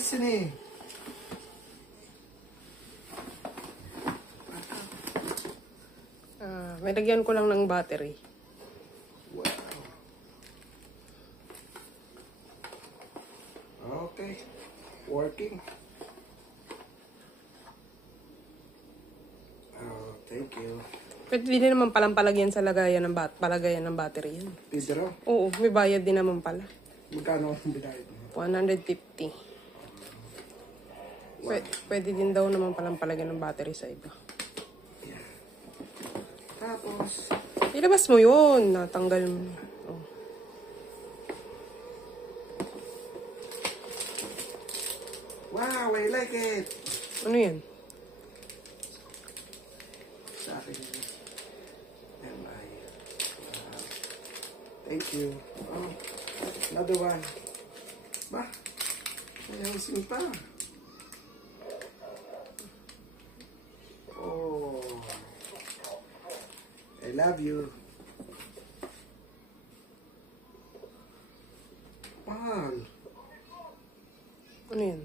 Destiny. May lagyan ko lang ng battery. Wow. Okay. Working. Oh, thank you. Pwede din naman palang palagyan sa lagayan ng palagayan ng battery yan. Pwede raw. Oo, may bayad din naman pala. Magkano ang binayad mo? 150. Wow. Pwede din daw naman palang palagyan ng battery sa iba. Yeah. Tapos, Ilabas mo yun. Natanggal mo. Oh. wow, I like it. Ano yan? Sa akin yun. MI. Wow. Thank you. Oh, another one. Bah, ayusin pa. Oh, I love you. Mahal. Ano yan?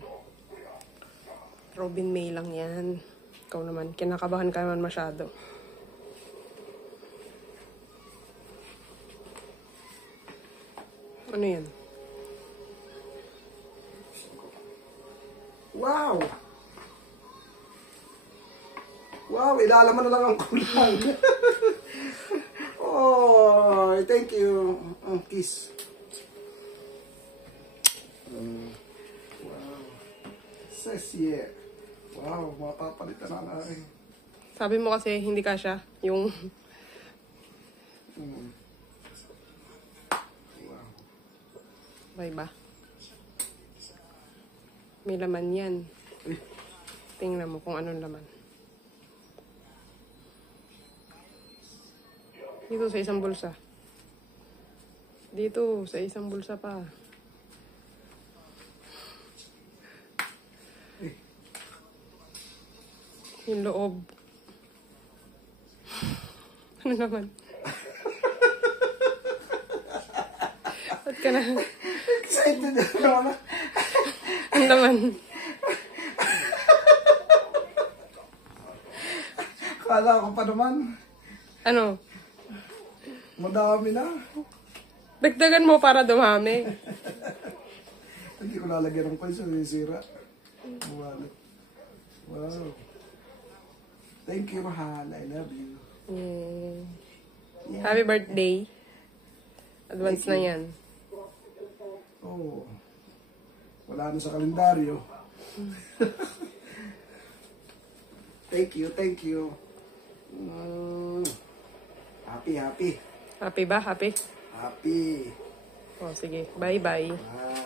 Robin May lang yan. Ikaw naman. Kinakabahan ka naman masyado. Ano yan? Wow! Wow, ilalaman na lang ang kulang. Oh, thank you. Kiss. Wow. Says yeah. Wow, mapapalitan na ang aking. Sabi mo kasi hindi kasya yung... Wow. Bay ba? May laman yan. Eh, Tingnan mo kung anong laman. Dito sa isang bulsa. Dito sa isang bulsa pa. Yung loob. Ano naman? Ba't ka na? excited na ako. Ang laman. Kala ko pa naman. Ano? Madami na. Dagdagan mo para dumami. Hindi ko lalagyan ng pansa, sisira. Buwalit. Wow. Thank you, mahal. I love you. Yay. Yeah. Happy birthday. Advance na yan. Oh. Wala na sa kalendaryo. Thank you, thank you. Happy, happy. Happy ba? Happy? Happy. Oh, sige. Bye-bye. Bye.